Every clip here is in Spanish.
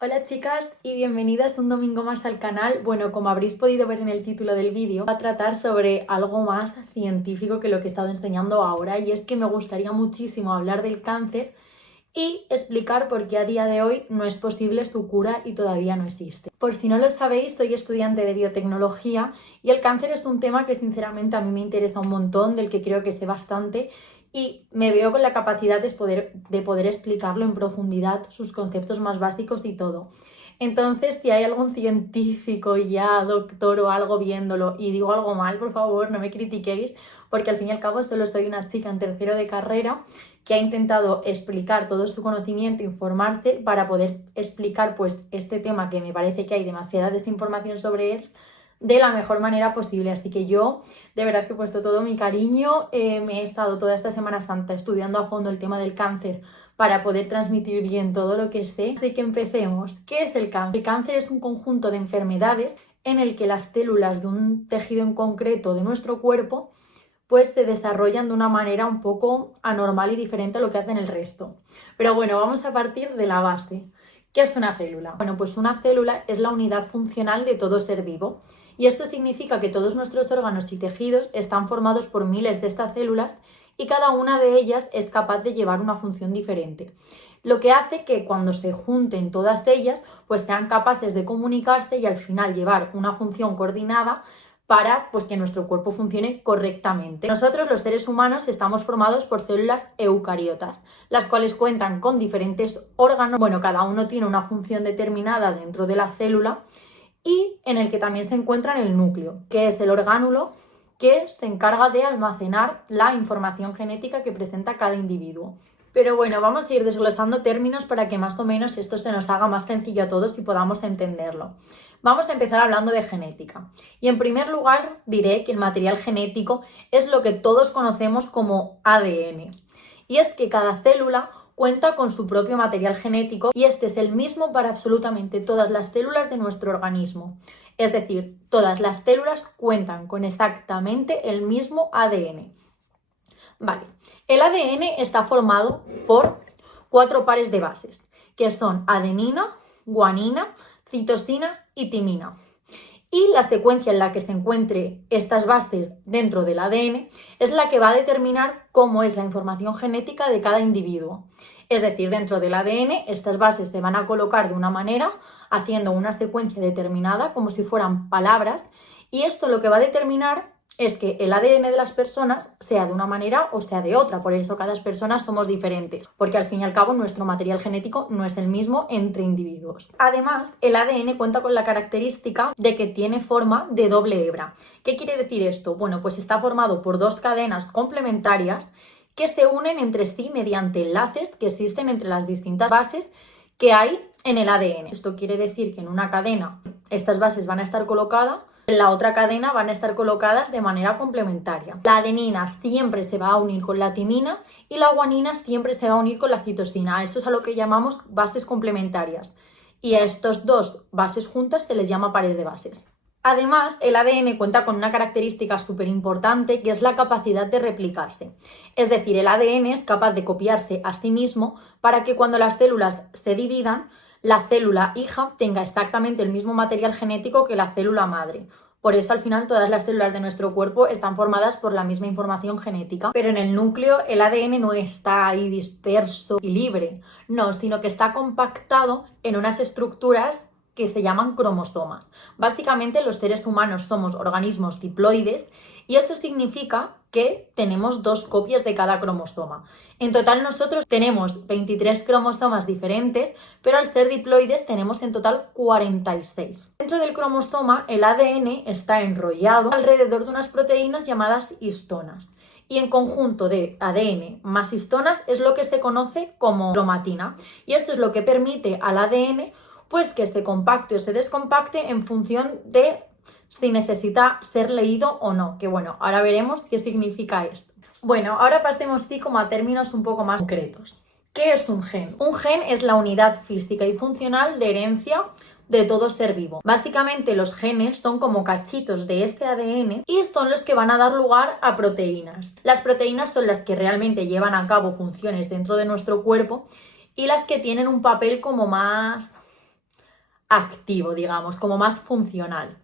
Hola chicas y bienvenidas un domingo más al canal. Bueno, como habréis podido ver en el título del vídeo, va a tratar sobre algo más científico que lo que he estado enseñando ahora, y es que me gustaría muchísimo hablar del cáncer y explicar por qué a día de hoy no es posible su cura y todavía no existe. Por si no lo sabéis, soy estudiante de biotecnología y el cáncer es un tema que sinceramente a mí me interesa un montón, del que creo que sé bastante, y me veo con la capacidad de poder explicarlo en profundidad, sus conceptos más básicos y todo. Entonces, si hay algún científico ya, doctor o algo viéndolo y digo algo mal, por favor, no me critiquéis, porque al fin y al cabo solo soy una chica en tercero de carrera que ha intentado explicar todo su conocimiento, informarse para poder explicar pues este tema que me parece que hay demasiada desinformación sobre él de la mejor manera posible. Así que yo de verdad que he puesto todo mi cariño, me he estado toda esta Semana Santa estudiando a fondo el tema del cáncer para poder transmitir bien todo lo que sé. Así que empecemos. ¿Qué es el cáncer? El cáncer es un conjunto de enfermedades en el que las células de un tejido en concreto de nuestro cuerpo pues se desarrollan de una manera un poco anormal y diferente a lo que hacen el resto. Pero bueno, vamos a partir de la base. ¿Qué es una célula? Bueno, pues una célula es la unidad funcional de todo ser vivo. Y esto significa que todos nuestros órganos y tejidos están formados por miles de estas células y cada una de ellas es capaz de llevar una función diferente. Lo que hace que cuando se junten todas ellas, pues sean capaces de comunicarse y al final llevar una función coordinada para pues, que nuestro cuerpo funcione correctamente. Nosotros, los seres humanos, estamos formados por células eucariotas, las cuales cuentan con diferentes órganos. Bueno, cada uno tiene una función determinada dentro de la célula y en el que también se encuentra el núcleo, que es el orgánulo que se encarga de almacenar la información genética que presenta cada individuo. Pero bueno, vamos a ir desglosando términos para que más o menos esto se nos haga más sencillo a todos y podamos entenderlo. Vamos a empezar hablando de genética. Y en primer lugar diré que el material genético es lo que todos conocemos como ADN. Y es que cada célula cuenta con su propio material genético y este es el mismo para absolutamente todas las células de nuestro organismo. Es decir, todas las células cuentan con exactamente el mismo ADN. Vale, el ADN está formado por 4 pares de bases, que son adenina, guanina, citosina y timina. Y la secuencia en la que se encuentren estas bases dentro del ADN es la que va a determinar cómo es la información genética de cada individuo. Es decir, dentro del ADN estas bases se van a colocar de una manera, haciendo una secuencia determinada, como si fueran palabras, y esto lo que va a determinar es que el ADN de las personas sea de una manera o sea de otra. Por eso cada persona somos diferentes, porque al fin y al cabo nuestro material genético no es el mismo entre individuos. Además, el ADN cuenta con la característica de que tiene forma de doble hebra. ¿Qué quiere decir esto? Bueno, pues está formado por 2 cadenas complementarias que se unen entre sí mediante enlaces que existen entre las distintas bases que hay en el ADN. Esto quiere decir que en una cadena estas bases van a estar colocadas, en la otra cadena van a estar colocadas de manera complementaria. La adenina siempre se va a unir con la timina y la guanina siempre se va a unir con la citosina. Esto es a lo que llamamos bases complementarias. Y a estos 2 bases juntas se les llama pares de bases. Además, el ADN cuenta con una característica súper importante que es la capacidad de replicarse. Es decir, el ADN es capaz de copiarse a sí mismo para que cuando las células se dividan, la célula hija tenga exactamente el mismo material genético que la célula madre. Por eso al final todas las células de nuestro cuerpo están formadas por la misma información genética. Pero en el núcleo el ADN no está ahí disperso y libre, no, sino que está compactado en unas estructuras que se llaman cromosomas. Básicamente los seres humanos somos organismos diploides y esto significa que tenemos 2 copias de cada cromosoma. En total nosotros tenemos 23 cromosomas diferentes, pero al ser diploides tenemos en total 46. Dentro del cromosoma el ADN está enrollado alrededor de unas proteínas llamadas histonas. Y en conjunto de ADN más histonas es lo que se conoce como cromatina. Y esto es lo que permite al ADN pues que se compacte o se descompacte en función de si necesita ser leído o no, que bueno, ahora veremos qué significa esto. Bueno, ahora pasemos sí como a términos un poco más concretos. ¿Qué es un gen? Un gen es la unidad física y funcional de herencia de todo ser vivo. Básicamente los genes son como cachitos de este ADN y son los que van a dar lugar a proteínas. Las proteínas son las que realmente llevan a cabo funciones dentro de nuestro cuerpo y las que tienen un papel como más activo, digamos, como más funcional.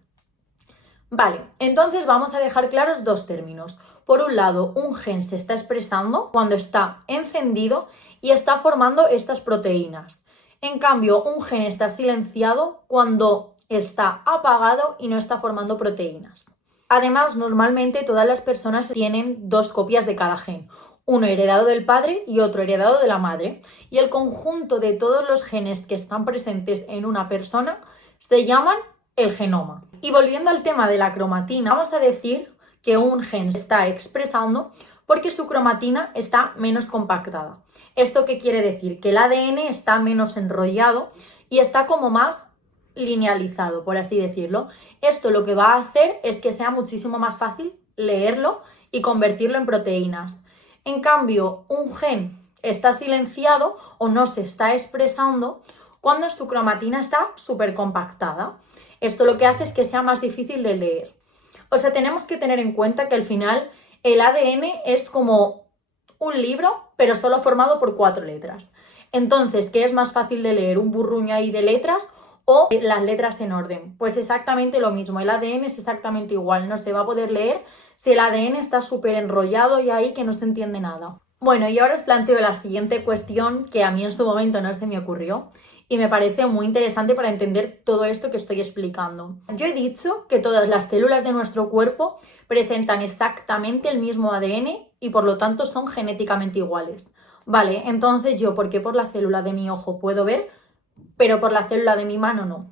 Vale, entonces vamos a dejar claros dos términos. Por un lado, un gen se está expresando cuando está encendido y está formando estas proteínas. En cambio, un gen está silenciado cuando está apagado y no está formando proteínas. Además, normalmente todas las personas tienen dos copias de cada gen, uno heredado del padre y otro heredado de la madre, y el conjunto de todos los genes que están presentes en una persona se llaman el genoma. Y volviendo al tema de la cromatina, vamos a decir que un gen se está expresando porque su cromatina está menos compactada. ¿Esto qué quiere decir? Que el ADN está menos enrollado y está como más linealizado, por así decirlo. Esto lo que va a hacer es que sea muchísimo más fácil leerlo y convertirlo en proteínas. En cambio, un gen está silenciado o no se está expresando cuando su cromatina está súper compactada. Esto lo que hace es que sea más difícil de leer. O sea, tenemos que tener en cuenta que al final el ADN es como un libro, pero solo formado por 4 letras. Entonces, ¿qué es más fácil de leer? ¿Un burruño ahí de letras o las letras en orden? Pues exactamente lo mismo, el ADN es exactamente igual, no se va a poder leer si el ADN está súper enrollado y ahí que no se entiende nada. Bueno, y ahora os planteo la siguiente cuestión que a mí en su momento no se me ocurrió y me parece muy interesante para entender todo esto que estoy explicando. Yo he dicho que todas las células de nuestro cuerpo presentan exactamente el mismo ADN y por lo tanto son genéticamente iguales. Vale, entonces yo, ¿por qué por la célula de mi ojo puedo ver, pero por la célula de mi mano no?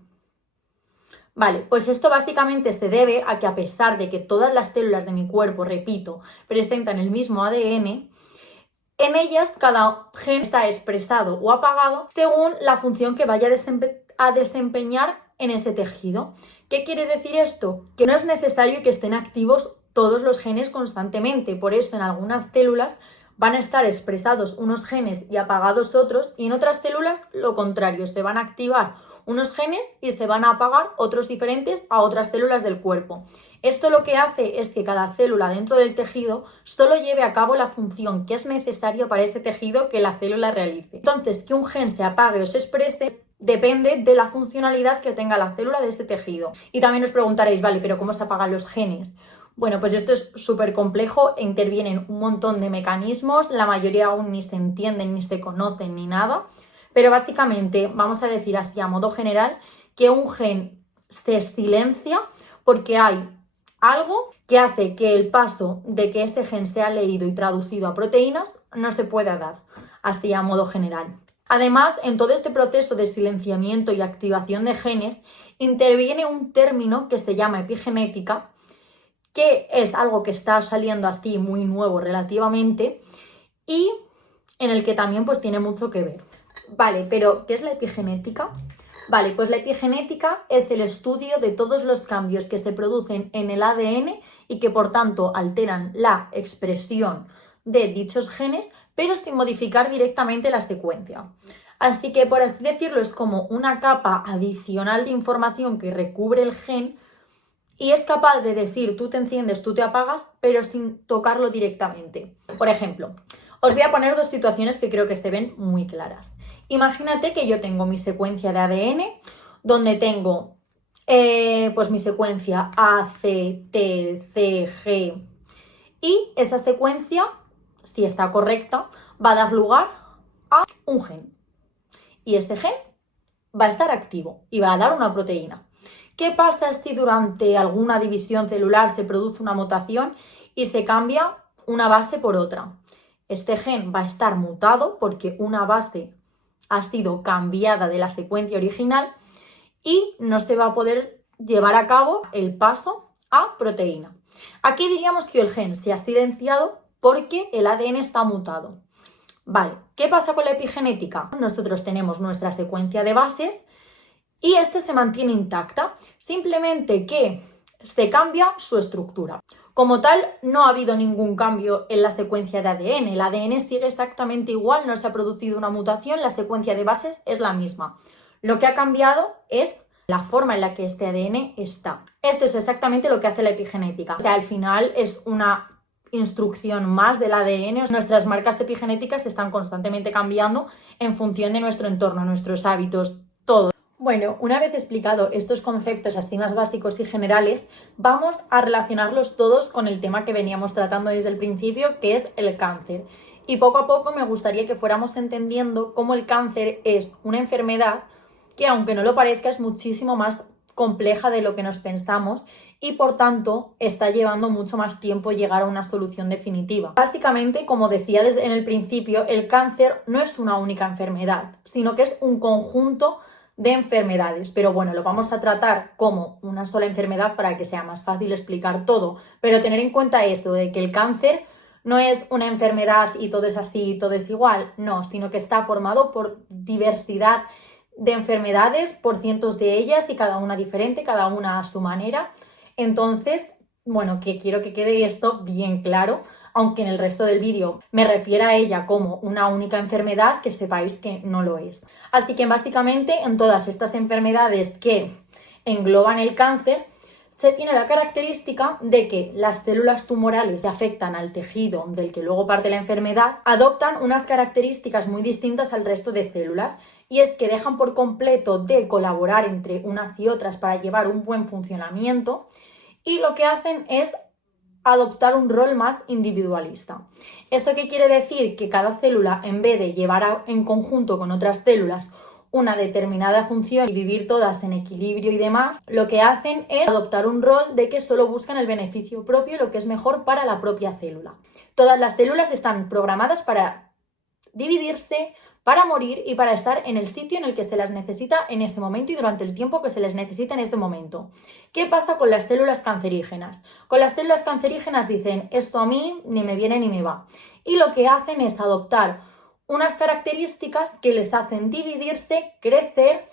Vale, pues esto básicamente se debe a que a pesar de que todas las células de mi cuerpo, repito, presentan el mismo ADN, en ellas cada gen está expresado o apagado según la función que vaya a desempeñar en ese tejido. ¿Qué quiere decir esto? Que no es necesario que estén activos todos los genes constantemente. Por eso en algunas células van a estar expresados unos genes y apagados otros, y en otras células lo contrario, se van a activar unos genes y se van a apagar otros diferentes a otras células del cuerpo. Esto lo que hace es que cada célula dentro del tejido solo lleve a cabo la función que es necesaria para ese tejido que la célula realice. Entonces, que un gen se apague o se exprese depende de la funcionalidad que tenga la célula de ese tejido. Y también os preguntaréis, vale, pero ¿cómo se apagan los genes? Bueno, pues esto es súper complejo e intervienen un montón de mecanismos, la mayoría aún ni se entienden, ni se conocen, ni nada, pero básicamente vamos a decir así a modo general que un gen se silencia porque hay algo que hace que el paso de que ese gen sea leído y traducido a proteínas no se pueda dar, así a modo general. Además, en todo este proceso de silenciamiento y activación de genes interviene un término que se llama epigenética, que es algo que está saliendo así muy nuevo relativamente y en el que también pues tiene mucho que ver. Vale, pero ¿qué es la epigenética? Vale, pues la epigenética es el estudio de todos los cambios que se producen en el ADN y que por tanto alteran la expresión de dichos genes, pero sin modificar directamente la secuencia. Así que, por así decirlo, es como una capa adicional de información que recubre el gen y es capaz de decir tú te enciendes, tú te apagas, pero sin tocarlo directamente. Por ejemplo, os voy a poner dos situaciones que creo que se ven muy claras. Imagínate que yo tengo mi secuencia de ADN, donde tengo pues mi secuencia A, C, T, C, G, y esa secuencia, si está correcta, va a dar lugar a un gen. Y este gen va a estar activo y va a dar una proteína. ¿Qué pasa si durante alguna división celular se produce una mutación y se cambia una base por otra? Este gen va a estar mutado porque una base ha sido cambiada de la secuencia original y no se va a poder llevar a cabo el paso a proteína. Aquí diríamos que el gen se ha silenciado porque el ADN está mutado. Vale, ¿qué pasa con la epigenética? Nosotros tenemos nuestra secuencia de bases y este se mantiene intacta, simplemente que se cambia su estructura. Como tal, no ha habido ningún cambio en la secuencia de ADN. El ADN sigue exactamente igual, no se ha producido una mutación, la secuencia de bases es la misma. Lo que ha cambiado es la forma en la que este ADN está. Esto es exactamente lo que hace la epigenética. O sea, al final es una instrucción más del ADN. Nuestras marcas epigenéticas están constantemente cambiando en función de nuestro entorno, nuestros hábitos, todo. Bueno, una vez explicado estos conceptos así más básicos y generales, vamos a relacionarlos todos con el tema que veníamos tratando desde el principio, que es el cáncer. Y poco a poco me gustaría que fuéramos entendiendo cómo el cáncer es una enfermedad que, aunque no lo parezca, es muchísimo más compleja de lo que nos pensamos y por tanto está llevando mucho más tiempo llegar a una solución definitiva. Básicamente, como decía desde en el principio, el cáncer no es una única enfermedad, sino que es un conjunto de enfermedades, pero bueno, lo vamos a tratar como una sola enfermedad para que sea más fácil explicar todo, pero tener en cuenta esto de que el cáncer no es una enfermedad y todo es así y todo es igual, no, sino que está formado por diversidad de enfermedades, por cientos de ellas y cada una diferente, cada una a su manera. Entonces, bueno, que quiero que quede esto bien claro, aunque en el resto del vídeo me refiera a ella como una única enfermedad, que sepáis que no lo es. Así que básicamente en todas estas enfermedades que engloban el cáncer, se tiene la característica de que las células tumorales que afectan al tejido del que luego parte la enfermedad adoptan unas características muy distintas al resto de células, y es que dejan por completo de colaborar entre unas y otras para llevar un buen funcionamiento, y lo que hacen es adoptar un rol más individualista. ¿Esto qué quiere decir? Que cada célula, en vez de llevar en conjunto con otras células una determinada función y vivir todas en equilibrio y demás, lo que hacen es adoptar un rol de que solo buscan el beneficio propio y lo que es mejor para la propia célula. Todas las células están programadas para dividirse, para morir y para estar en el sitio en el que se las necesita en ese momento y durante el tiempo que se les necesita en ese momento. ¿Qué pasa con las células cancerígenas? Con las células cancerígenas dicen, esto a mí ni me viene ni me va. Y lo que hacen es adoptar unas características que les hacen dividirse, crecer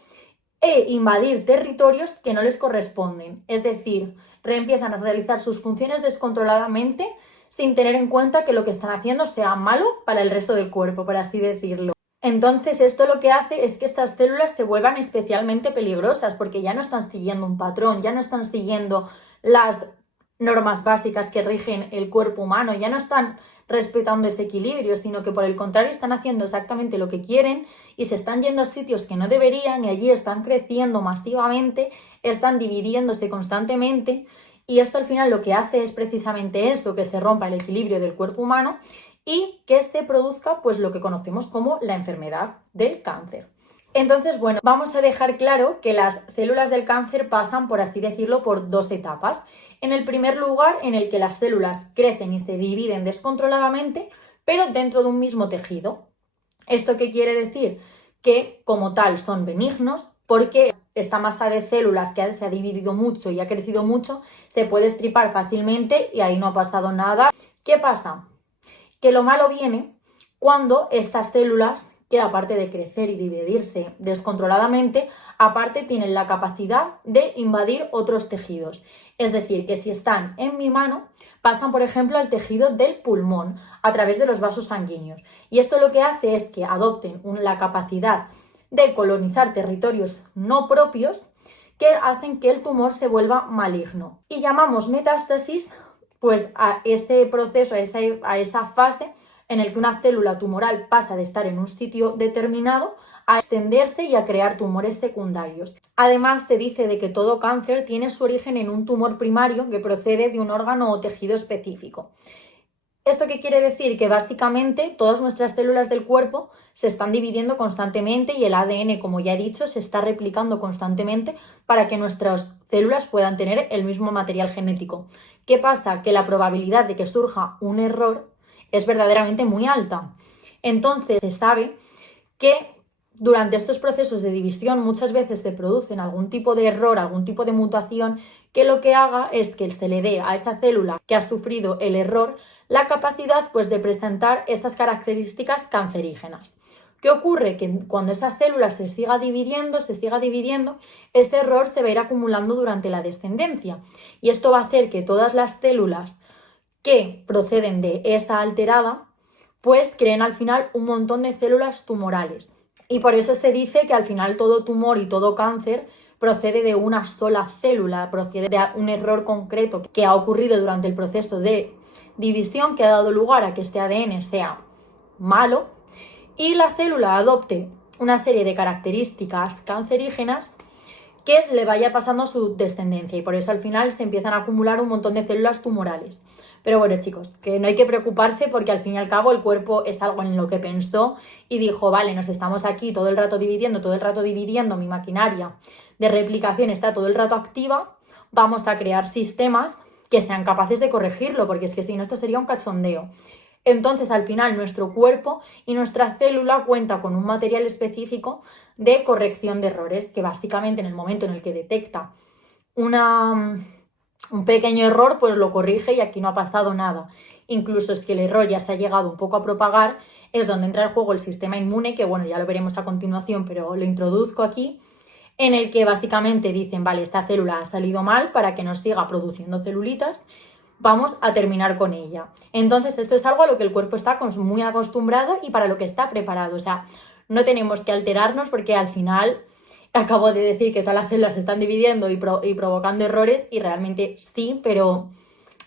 e invadir territorios que no les corresponden. Es decir, empiezan a realizar sus funciones descontroladamente sin tener en cuenta que lo que están haciendo sea malo para el resto del cuerpo, por así decirlo. Entonces, esto lo que hace es que estas células se vuelvan especialmente peligrosas porque ya no están siguiendo un patrón, ya no están siguiendo las normas básicas que rigen el cuerpo humano, ya no están respetando ese equilibrio, sino que por el contrario están haciendo exactamente lo que quieren y se están yendo a sitios que no deberían y allí están creciendo masivamente, están dividiéndose constantemente, y esto al final lo que hace es precisamente eso, que se rompa el equilibrio del cuerpo humano y que se produzca pues lo que conocemos como la enfermedad del cáncer. Entonces, bueno, vamos a dejar claro que las células del cáncer pasan, por así decirlo, por dos etapas. En el primer lugar, en el que las células crecen y se dividen descontroladamente, pero dentro de un mismo tejido. ¿Esto qué quiere decir? Que como tal son benignos, porque esta masa de células que se ha dividido mucho y ha crecido mucho se puede estripar fácilmente y ahí no ha pasado nada. ¿Qué pasa? Que lo malo viene cuando estas células, que aparte de crecer y dividirse descontroladamente, aparte tienen la capacidad de invadir otros tejidos. Es decir, que si están en mi mano, pasan, por ejemplo, al tejido del pulmón a través de los vasos sanguíneos. Y esto lo que hace es que adopten la capacidad de colonizar territorios no propios que hacen que el tumor se vuelva maligno. Y llamamos metástasis pues a ese proceso, a esa fase en el que una célula tumoral pasa de estar en un sitio determinado a extenderse y a crear tumores secundarios. Además, se dice de que todo cáncer tiene su origen en un tumor primario que procede de un órgano o tejido específico. ¿Esto qué quiere decir? Que básicamente todas nuestras células del cuerpo se están dividiendo constantemente y el ADN, como ya he dicho, se está replicando constantemente para que nuestras células puedan tener el mismo material genético. ¿Qué pasa? Que la probabilidad de que surja un error es verdaderamente muy alta. Entonces, se sabe que durante estos procesos de división muchas veces se producen algún tipo de error, algún tipo de mutación que lo que haga es que se le dé a esta célula que ha sufrido el error la capacidad pues de presentar estas características cancerígenas. ¿Qué ocurre? Que cuando esta célula se siga dividiendo, este error se va a ir acumulando durante la descendencia y esto va a hacer que todas las células que proceden de esa alterada pues creen al final un montón de células tumorales. Y por eso se dice que al final todo tumor y todo cáncer procede de una sola célula, procede de un error concreto que ha ocurrido durante el proceso de división que ha dado lugar a que este ADN sea malo y la célula adopte una serie de características cancerígenas que le vaya pasando a su descendencia y por eso al final se empiezan a acumular un montón de células tumorales. Pero bueno, chicos, que no hay que preocuparse porque al fin y al cabo el cuerpo es algo en lo que pensó y dijo, vale, nos estamos aquí todo el rato dividiendo, mi maquinaria de replicación está todo el rato activa, vamos a crear sistemas que sean capaces de corregirlo, porque es que si no esto sería un cachondeo. Entonces, al final, nuestro cuerpo y nuestra célula cuenta con un material específico de corrección de errores, que básicamente en el momento en el que detecta un pequeño error, pues lo corrige y aquí no ha pasado nada. Incluso es que el error ya se ha llegado un poco a propagar, es donde entra en juego el sistema inmune, que bueno, ya lo veremos a continuación, pero lo introduzco aquí, en el que básicamente dicen, vale, esta célula ha salido mal para que nos siga produciendo celulitas, vamos a terminar con ella. Entonces esto es algo a lo que el cuerpo está muy acostumbrado y para lo que está preparado. O sea, no tenemos que alterarnos porque al final acabo de decir que todas las células se están dividiendo y provocando errores y realmente sí, pero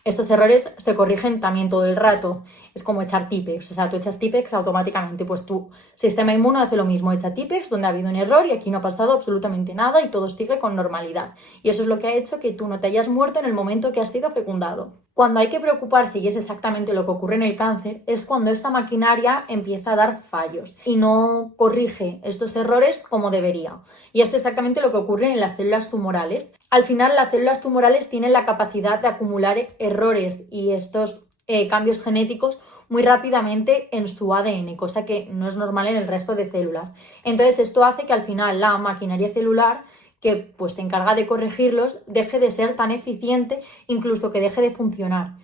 estos errores se corrigen también todo el rato. Es como echar Tipex, o sea, tú echas Tipex automáticamente, pues tu sistema inmune hace lo mismo, echa Tipex donde ha habido un error y aquí no ha pasado absolutamente nada y todo sigue con normalidad. Y eso es lo que ha hecho que tú no te hayas muerto en el momento que has sido fecundado. Cuando hay que preocuparse, y es exactamente lo que ocurre en el cáncer, es cuando esta maquinaria empieza a dar fallos y no corrige estos errores como debería. Y esto es exactamente lo que ocurre en las células tumorales. Al final, las células tumorales tienen la capacidad de acumular errores y estos cambios genéticos muy rápidamente en su ADN, cosa que no es normal en el resto de células. Entonces esto hace que al final la maquinaria celular que pues se encarga de corregirlos deje de ser tan eficiente, incluso que deje de funcionar.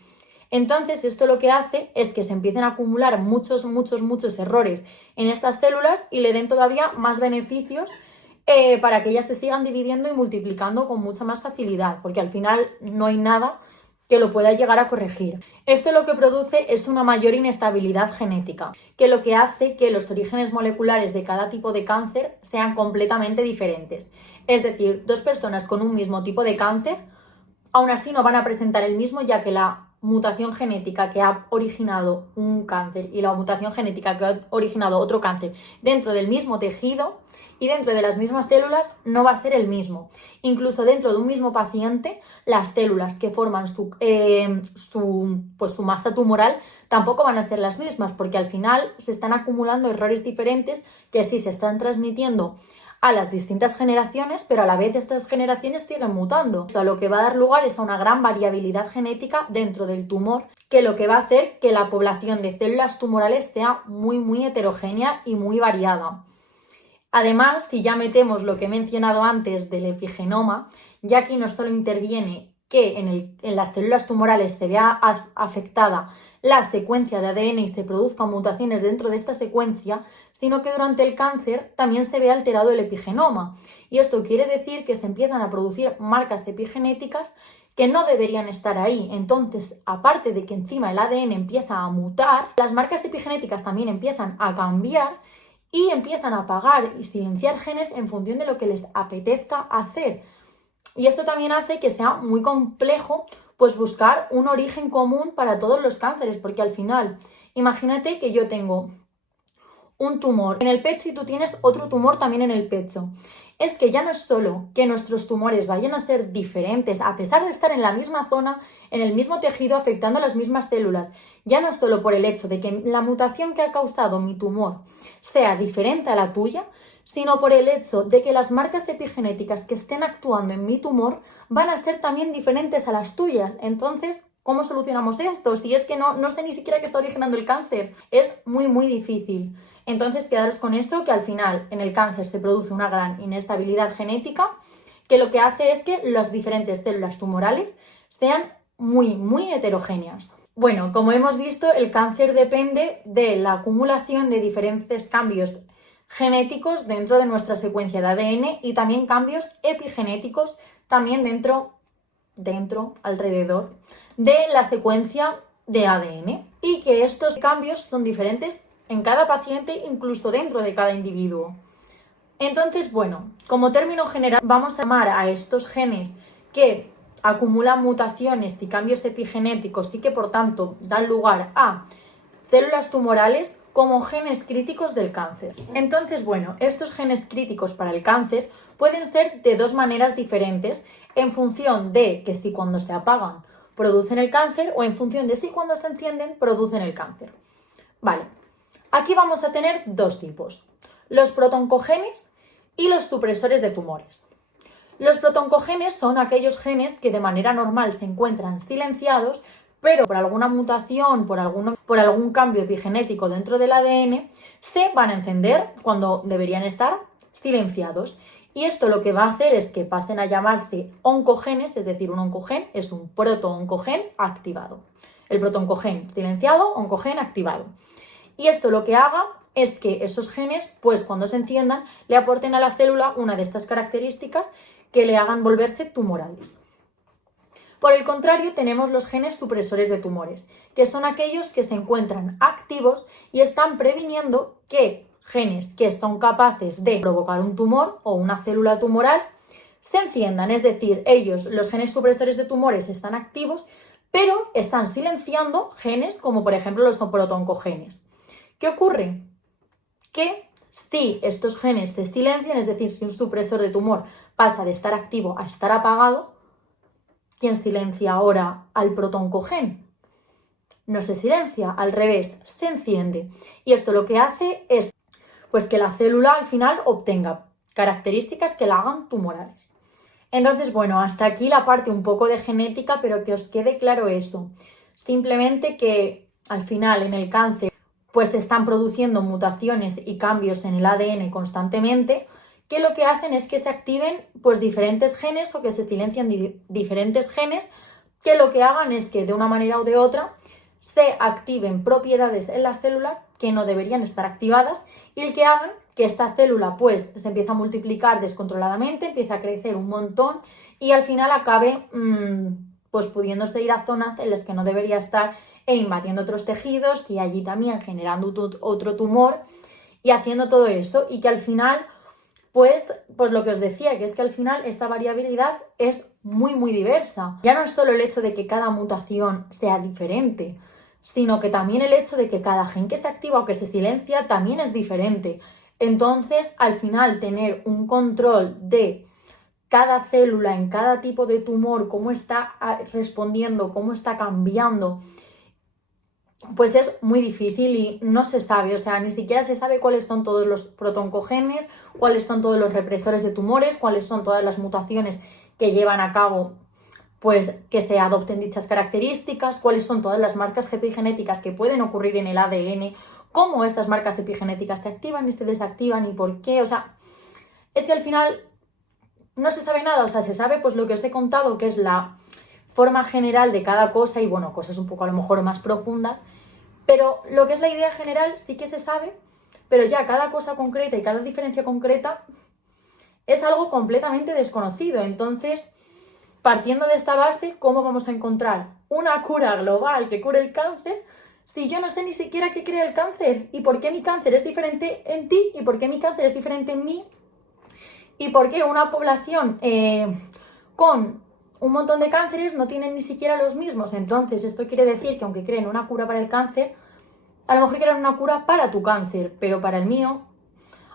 Entonces esto lo que hace es que se empiecen a acumular muchos errores en estas células y le den todavía más beneficios para que ellas se sigan dividiendo y multiplicando con mucha más facilidad, porque al final no hay nada que lo pueda llegar a corregir. Esto lo que produce es una mayor inestabilidad genética, que lo que hace que los orígenes moleculares de cada tipo de cáncer sean completamente diferentes. Es decir, dos personas con un mismo tipo de cáncer, aún así no van a presentar el mismo, ya que la mutación genética que ha originado un cáncer y la mutación genética que ha originado otro cáncer dentro del mismo tejido y dentro de las mismas células no va a ser el mismo. Incluso dentro de un mismo paciente, las células que forman su masa tumoral tampoco van a ser las mismas, porque al final se están acumulando errores diferentes que sí se están transmitiendo a las distintas generaciones, pero a la vez estas generaciones siguen mutando. Esto a lo que va a dar lugar es a una gran variabilidad genética dentro del tumor, que lo que va a hacer que la población de células tumorales sea muy heterogénea y muy variada. Además, si ya metemos lo que he mencionado antes del epigenoma, ya aquí no solo interviene que en las células tumorales se vea afectada la secuencia de ADN y se produzcan mutaciones dentro de esta secuencia, sino que durante el cáncer también se ve alterado el epigenoma. Y esto quiere decir que se empiezan a producir marcas epigenéticas que no deberían estar ahí. Entonces, aparte de que encima el ADN empieza a mutar, las marcas epigenéticas también empiezan a cambiar y empiezan a apagar y silenciar genes en función de lo que les apetezca hacer. Y esto también hace que sea muy complejo pues buscar un origen común para todos los cánceres, porque al final, imagínate que yo tengo un tumor en el pecho y tú tienes otro tumor también en el pecho. Es que ya no es solo que nuestros tumores vayan a ser diferentes, a pesar de estar en la misma zona, en el mismo tejido, afectando a las mismas células. Ya no es solo por el hecho de que la mutación que ha causado mi tumor sea diferente a la tuya, sino por el hecho de que las marcas epigenéticas que estén actuando en mi tumor van a ser también diferentes a las tuyas. Entonces, ¿cómo solucionamos esto? Si es que no sé ni siquiera qué está originando el cáncer. Es muy difícil. Entonces, quedaros con esto, que al final en el cáncer se produce una gran inestabilidad genética, que lo que hace es que las diferentes células tumorales sean muy heterogéneas. Bueno, como hemos visto, el cáncer depende de la acumulación de diferentes cambios genéticos dentro de nuestra secuencia de ADN y también cambios epigenéticos también alrededor de la secuencia de ADN, y que estos cambios son diferentes en cada paciente, incluso dentro de cada individuo. Entonces, bueno, como término general, vamos a llamar a estos genes que acumulan mutaciones y cambios epigenéticos y que por tanto dan lugar a células tumorales como genes críticos del cáncer. Entonces, bueno, estos genes críticos para el cáncer pueden ser de dos maneras diferentes en función de que si cuando se apagan producen el cáncer o en función de si cuando se encienden producen el cáncer. Vale, aquí vamos a tener dos tipos, los protoncogenes y los supresores de tumores. Los protoncogenes son aquellos genes que de manera normal se encuentran silenciados, pero por alguna mutación, por algún cambio epigenético dentro del ADN, se van a encender cuando deberían estar silenciados. Y esto lo que va a hacer es que pasen a llamarse oncogenes, es decir, un oncogen es un protooncogen activado. El protoncogen silenciado, oncogen activado. Y esto lo que haga es que esos genes, pues cuando se enciendan, le aporten a la célula una de estas características que le hagan volverse tumorales. Por el contrario, tenemos los genes supresores de tumores, que son aquellos que se encuentran activos y están previniendo que genes que son capaces de provocar un tumor o una célula tumoral se enciendan. Es decir, los genes supresores de tumores están activos, pero están silenciando genes como por ejemplo los protoncogenes. ¿Qué ocurre? Que si estos genes se silencian, es decir, si un supresor de tumor pasa de estar activo a estar apagado, ¿quién silencia ahora al protoncogen? No se silencia, al revés, se enciende. Y esto lo que hace es pues, que la célula al final obtenga características que la hagan tumorales. Entonces, bueno, hasta aquí la parte un poco de genética, pero que os quede claro eso. Simplemente que al final en el cáncer pues se están produciendo mutaciones y cambios en el ADN constantemente, que lo que hacen es que se activen pues diferentes genes o que se silencian diferentes genes, que lo que hagan es que de una manera o de otra se activen propiedades en la célula que no deberían estar activadas y el que hagan que esta célula pues se empiece a multiplicar descontroladamente, empiece a crecer un montón y al final acabe pues pudiéndose ir a zonas en las que no debería estar e invadiendo otros tejidos y allí también generando otro tumor y haciendo todo esto y que al final pues lo que os decía, que es que al final esta variabilidad es muy diversa. Ya no es solo el hecho de que cada mutación sea diferente, sino que también el hecho de que cada gen que se activa o que se silencia también es diferente. Entonces, al final, tener un control de cada célula en cada tipo de tumor, cómo está respondiendo, cómo está cambiando, pues es muy difícil y no se sabe, o sea, ni siquiera se sabe cuáles son todos los protoncogenes, cuáles son todos los represores de tumores, cuáles son todas las mutaciones que llevan a cabo pues que se adopten dichas características, cuáles son todas las marcas epigenéticas que pueden ocurrir en el ADN, cómo estas marcas epigenéticas se activan y se desactivan y por qué, o sea, es que al final no se sabe nada, o sea, se sabe pues lo que os he contado, que es la forma general de cada cosa y bueno, cosas un poco a lo mejor más profundas, pero lo que es la idea general sí que se sabe, pero ya cada cosa concreta y cada diferencia concreta es algo completamente desconocido. Entonces, partiendo de esta base, ¿cómo vamos a encontrar una cura global que cure el cáncer si yo no sé ni siquiera qué crea el cáncer? ¿Y por qué mi cáncer es diferente en ti? ¿Y por qué mi cáncer es diferente en mí? ¿Y por qué una población con un montón de cánceres no tienen ni siquiera los mismos? Entonces, esto quiere decir que aunque creen una cura para el cáncer, a lo mejor crean una cura para tu cáncer, pero para el mío,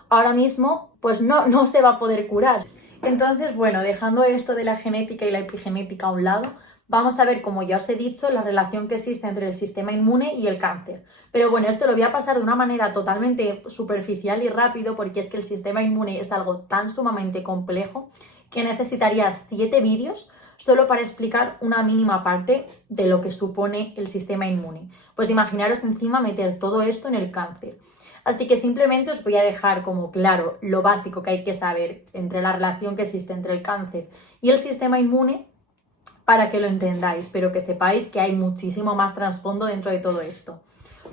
ahora mismo, pues no se va a poder curar. Entonces, bueno, dejando esto de la genética y la epigenética a un lado, vamos a ver, como ya os he dicho, la relación que existe entre el sistema inmune y el cáncer. Pero bueno, esto lo voy a pasar de una manera totalmente superficial y rápido porque es que el sistema inmune es algo tan sumamente complejo que necesitaría 7 vídeos solo para explicar una mínima parte de lo que supone el sistema inmune. Pues imaginaros encima meter todo esto en el cáncer. Así que simplemente os voy a dejar como claro lo básico que hay que saber entre la relación que existe entre el cáncer y el sistema inmune para que lo entendáis, pero que sepáis que hay muchísimo más trasfondo dentro de todo esto.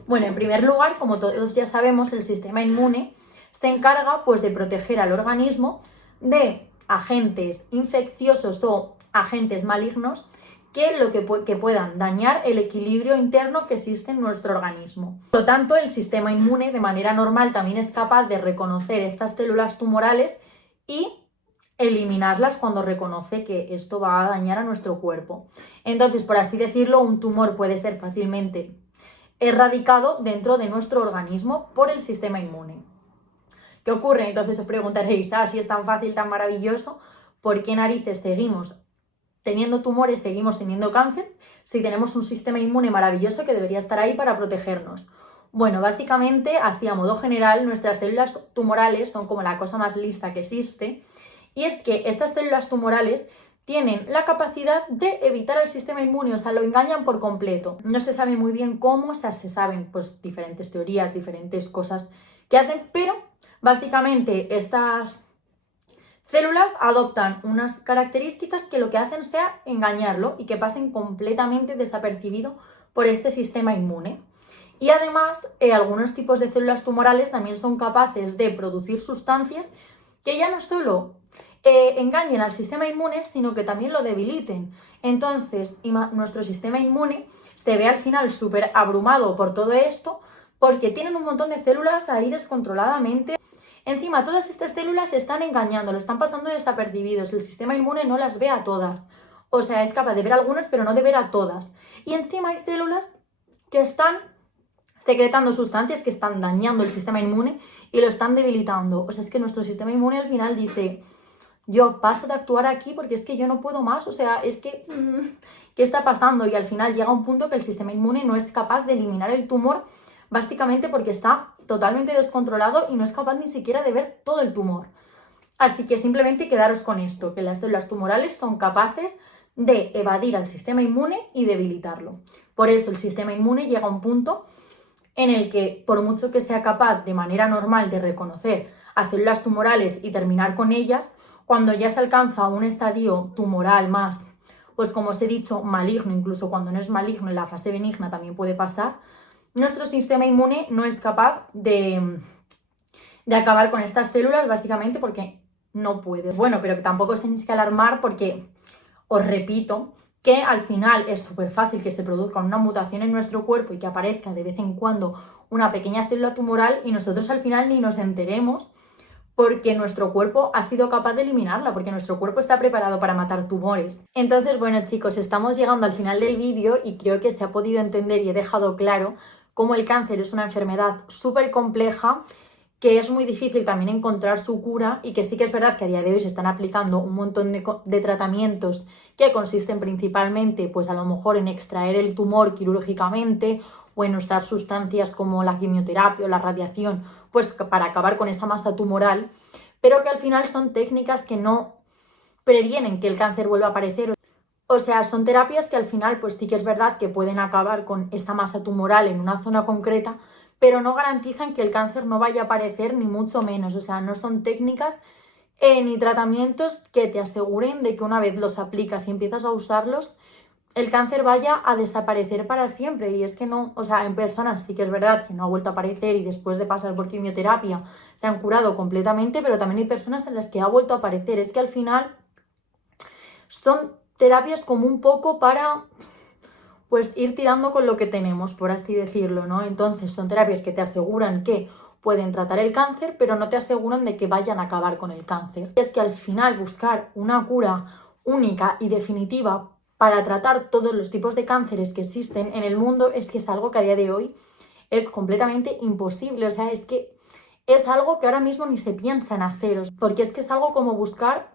Bueno, en primer lugar, como todos ya sabemos, el sistema inmune se encarga pues de proteger al organismo de agentes infecciosos o agentes malignos que puedan dañar el equilibrio interno que existe en nuestro organismo. Por lo tanto, el sistema inmune de manera normal también es capaz de reconocer estas células tumorales y eliminarlas cuando reconoce que esto va a dañar a nuestro cuerpo. Entonces, por así decirlo, un tumor puede ser fácilmente erradicado dentro de nuestro organismo por el sistema inmune. ¿Qué ocurre? Entonces os preguntaréis, si es tan fácil, tan maravilloso, ¿por qué narices seguimos teniendo tumores, seguimos teniendo cáncer, si tenemos un sistema inmune maravilloso que debería estar ahí para protegernos? Bueno, básicamente, así a modo general, nuestras células tumorales son como la cosa más lista que existe, y es que estas células tumorales tienen la capacidad de evitar el sistema inmune, o sea, lo engañan por completo. No se sabe muy bien cómo, o sea, se saben pues diferentes teorías, diferentes cosas que hacen, pero básicamente estas células adoptan unas características que lo que hacen sea engañarlo y que pasen completamente desapercibido por este sistema inmune. Y además, algunos tipos de células tumorales también son capaces de producir sustancias que ya no solo engañen al sistema inmune, sino que también lo debiliten. Entonces, nuestro sistema inmune se ve al final súper abrumado por todo esto porque tienen un montón de células ahí descontroladamente. Encima, todas estas células se están engañando, lo están pasando desapercibidos. El sistema inmune no las ve a todas. O sea, es capaz de ver algunas, pero no de ver a todas. Y encima hay células que están secretando sustancias que están dañando el sistema inmune y lo están debilitando. O sea, es que nuestro sistema inmune al final dice: yo paso de actuar aquí porque es que yo no puedo más. O sea, es que, ¿qué está pasando? Y al final llega un punto que el sistema inmune no es capaz de eliminar el tumor, básicamente porque está totalmente descontrolado y no es capaz ni siquiera de ver todo el tumor. Así que simplemente quedaros con esto, que las células tumorales son capaces de evadir al sistema inmune y debilitarlo. Por eso el sistema inmune llega a un punto en el que, por mucho que sea capaz de manera normal de reconocer a células tumorales y terminar con ellas, cuando ya se alcanza un estadio tumoral más, pues como os he dicho, maligno, incluso cuando no es maligno, en la fase benigna también puede pasar, nuestro sistema inmune no es capaz de acabar con estas células, básicamente porque no puede. Bueno, pero que tampoco os tenéis que alarmar porque os repito que al final es súper fácil que se produzca una mutación en nuestro cuerpo y que aparezca de vez en cuando una pequeña célula tumoral y nosotros al final ni nos enteremos porque nuestro cuerpo ha sido capaz de eliminarla, porque nuestro cuerpo está preparado para matar tumores. Entonces, bueno chicos, estamos llegando al final del vídeo y creo que se ha podido entender y he dejado claro cómo el cáncer es una enfermedad súper compleja, que es muy difícil también encontrar su cura y que sí que es verdad que a día de hoy se están aplicando un montón de tratamientos que consisten principalmente, pues a lo mejor en extraer el tumor quirúrgicamente o en usar sustancias como la quimioterapia o la radiación, pues para acabar con esa masa tumoral, pero que al final son técnicas que no previenen que el cáncer vuelva a aparecer. O sea, son terapias que al final pues sí que es verdad que pueden acabar con esta masa tumoral en una zona concreta, pero no garantizan que el cáncer no vaya a aparecer, ni mucho menos. O sea, no son técnicas ni tratamientos que te aseguren de que una vez los aplicas y empiezas a usarlos, el cáncer vaya a desaparecer para siempre. Y es que no, o sea, en personas sí que es verdad que no ha vuelto a aparecer y después de pasar por quimioterapia se han curado completamente, pero también hay personas en las que ha vuelto a aparecer. Es que al final son terapias como un poco para pues ir tirando con lo que tenemos, por así decirlo, ¿no? Entonces son terapias que te aseguran que pueden tratar el cáncer, pero no te aseguran de que vayan a acabar con el cáncer. Y es que al final buscar una cura única y definitiva para tratar todos los tipos de cánceres que existen en el mundo es que es algo que a día de hoy es completamente imposible. O sea, es que es algo que ahora mismo ni se piensa en hacer, porque es que es algo como buscar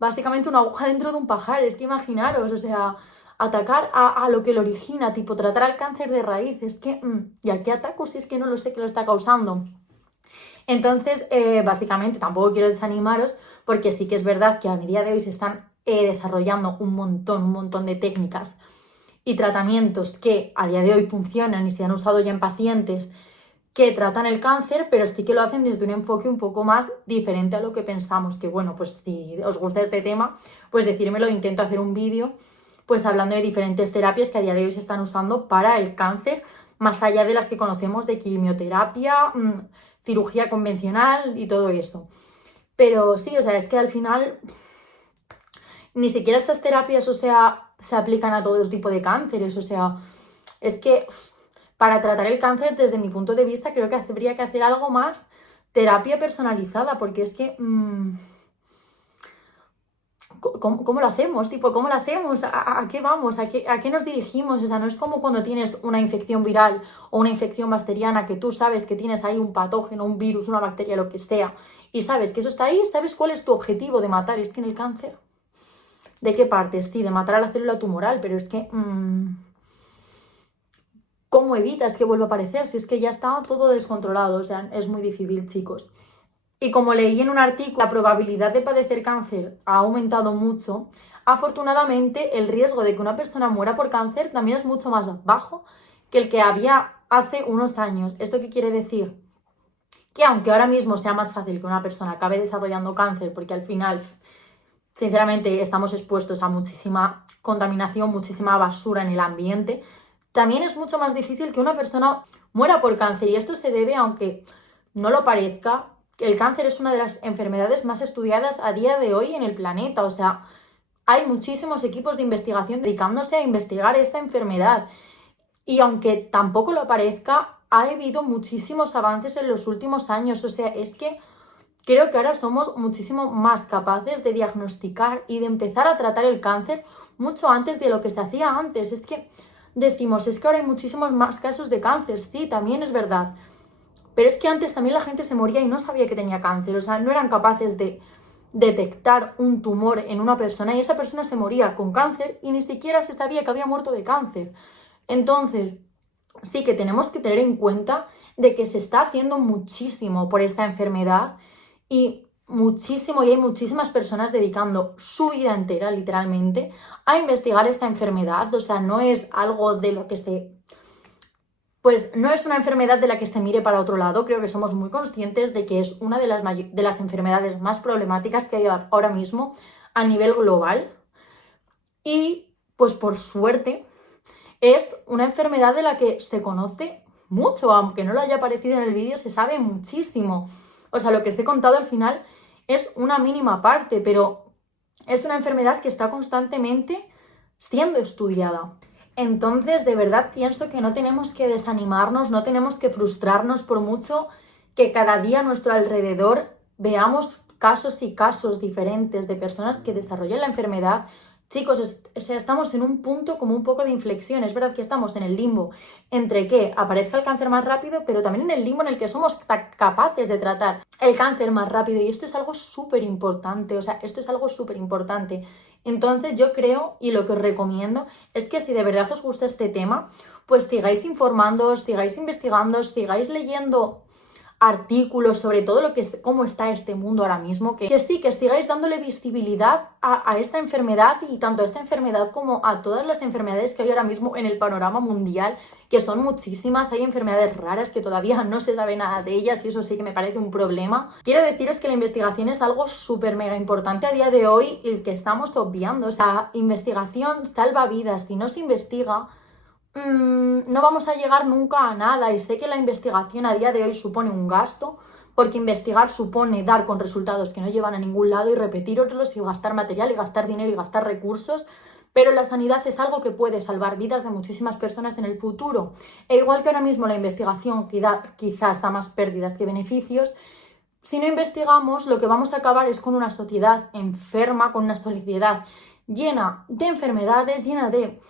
básicamente una aguja dentro de un pajar. Es que imaginaros, o sea, atacar a lo que lo origina, tipo tratar al cáncer de raíz. Es que, ¿y a qué ataco si es que no lo sé qué lo está causando? Entonces, básicamente tampoco quiero desanimaros porque sí que es verdad que a día de hoy se están desarrollando un montón de técnicas y tratamientos que a día de hoy funcionan y se han usado ya en pacientes que tratan el cáncer, pero sí que lo hacen desde un enfoque un poco más diferente a lo que pensamos. Que bueno, pues si os gusta este tema, pues decírmelo, intento hacer un vídeo pues hablando de diferentes terapias que a día de hoy se están usando para el cáncer, más allá de las que conocemos de quimioterapia, cirugía convencional y todo eso. Pero sí, o sea, es que al final ni siquiera estas terapias, o sea, se aplican a todo tipo de cánceres. O sea, es que para tratar el cáncer, desde mi punto de vista, creo que habría que hacer algo más terapia personalizada, porque es que ¿cómo lo hacemos? Tipo, ¿cómo lo hacemos? ¿A qué vamos? ¿A qué nos dirigimos? O sea, no es como cuando tienes una infección viral o una infección bacteriana que tú sabes que tienes ahí un patógeno, un virus, una bacteria, lo que sea, y sabes que eso está ahí, sabes cuál es tu objetivo de matar. Es que en el cáncer, ¿de qué partes? Sí, de matar a la célula tumoral, pero es que... ¿cómo evitas que vuelva a aparecer? Si es que ya está todo descontrolado, o sea, es muy difícil, chicos. Y como leí en un artículo, la probabilidad de padecer cáncer ha aumentado mucho. Afortunadamente, el riesgo de que una persona muera por cáncer también es mucho más bajo que el que había hace unos años. ¿Esto qué quiere decir? Que aunque ahora mismo sea más fácil que una persona acabe desarrollando cáncer, porque al final, sinceramente, estamos expuestos a muchísima contaminación, muchísima basura en el ambiente, también es mucho más difícil que una persona muera por cáncer. Y esto se debe, aunque no lo parezca, que el cáncer es una de las enfermedades más estudiadas a día de hoy en el planeta. O sea, hay muchísimos equipos de investigación dedicándose a investigar esta enfermedad. Y aunque tampoco lo parezca, ha habido muchísimos avances en los últimos años. O sea, es que creo que ahora somos muchísimo más capaces de diagnosticar y de empezar a tratar el cáncer mucho antes de lo que se hacía antes. Es que decimos, es que ahora hay muchísimos más casos de cáncer. Sí, también es verdad. Pero es que antes también la gente se moría y no sabía que tenía cáncer. O sea, no eran capaces de detectar un tumor en una persona y esa persona se moría con cáncer y ni siquiera se sabía que había muerto de cáncer. Entonces, sí que tenemos que tener en cuenta de que se está haciendo muchísimo por esta enfermedad y muchísimo, y hay muchísimas personas dedicando su vida entera, literalmente, a investigar esta enfermedad. O sea, no es algo de lo que pues no es una enfermedad de la que se mire para otro lado. Creo que somos muy conscientes de que es una de las enfermedades más problemáticas que hay ahora mismo a nivel global. Y pues por suerte es una enfermedad de la que se conoce mucho, aunque no lo haya aparecido en el vídeo, se sabe muchísimo. O sea, lo que os he contado al final es una mínima parte, pero es una enfermedad que está constantemente siendo estudiada. Entonces, de verdad pienso que no tenemos que desanimarnos, no tenemos que frustrarnos por mucho que cada día a nuestro alrededor veamos casos y casos diferentes de personas que desarrollan la enfermedad. Chicos, o sea, estamos en un punto como un poco de inflexión. Es verdad que estamos en el limbo entre que aparezca el cáncer más rápido, pero también en el limbo en el que somos capaces de tratar el cáncer más rápido. Y esto es algo súper importante, o sea, esto es algo súper importante. Entonces yo creo, y lo que os recomiendo, es que si de verdad os gusta este tema, pues sigáis informándoos, sigáis investigando, sigáis leyendo artículos sobre todo lo que es, cómo está este mundo ahora mismo, que sí, que sigáis dándole visibilidad a esta enfermedad y tanto a esta enfermedad como a todas las enfermedades que hay ahora mismo en el panorama mundial, que son muchísimas. Hay enfermedades raras que todavía no se sabe nada de ellas y eso sí que me parece un problema. Quiero deciros que la investigación es algo súper mega importante a día de hoy y que estamos obviando. O sea, la investigación salva vidas. Si no se investiga, no vamos a llegar nunca a nada. Y sé que la investigación a día de hoy supone un gasto, porque investigar supone dar con resultados que no llevan a ningún lado y repetirlos y gastar material y gastar dinero y gastar recursos, pero la sanidad es algo que puede salvar vidas de muchísimas personas en el futuro. E igual que ahora mismo la investigación quizás da más pérdidas que beneficios, si no investigamos lo que vamos a acabar es con una sociedad enferma, con una sociedad llena de enfermedades, llena de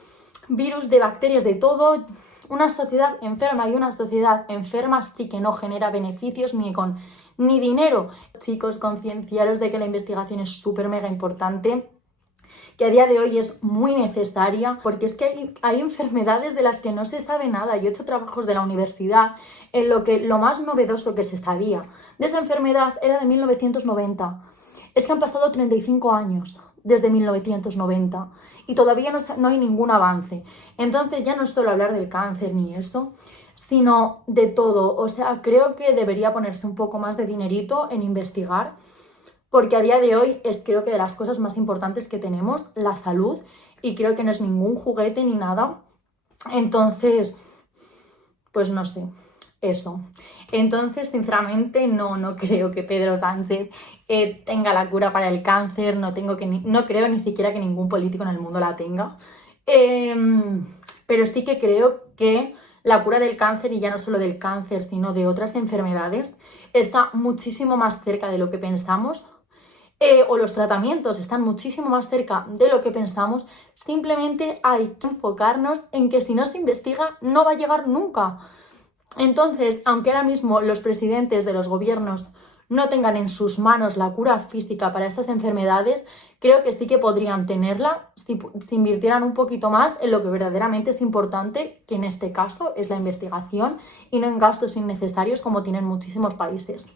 virus, de bacterias, de todo. Una sociedad enferma, y una sociedad enferma sí que no genera beneficios ni dinero. Chicos, concienciaros de que la investigación es súper mega importante, que a día de hoy es muy necesaria, porque es que hay enfermedades de las que no se sabe nada. Yo he hecho trabajos de la universidad en lo que lo más novedoso que se sabía de esa enfermedad era de 1990. Es que han pasado 35 años desde 1990 y todavía no hay ningún avance. Entonces ya no es solo hablar del cáncer ni eso, sino de todo. O sea, creo que debería ponerse un poco más de dinerito en investigar, porque a día de hoy es creo que de las cosas más importantes que tenemos, la salud, y creo que no es ningún juguete ni nada. Entonces, pues no sé, eso. Entonces, sinceramente, no creo que Pedro Sánchez tenga la cura para el cáncer, no creo ni siquiera que ningún político en el mundo la tenga. Pero sí que creo que la cura del cáncer, y ya no solo del cáncer, sino de otras enfermedades, está muchísimo más cerca de lo que pensamos. o los tratamientos están muchísimo más cerca de lo que pensamos, simplemente hay que enfocarnos en que si no se investiga no va a llegar nunca. Entonces, aunque ahora mismo los presidentes de los gobiernos no tengan en sus manos la cura física para estas enfermedades, creo que sí que podrían tenerla si invirtieran un poquito más en lo que verdaderamente es importante, que en este caso es la investigación y no en gastos innecesarios como tienen muchísimos países.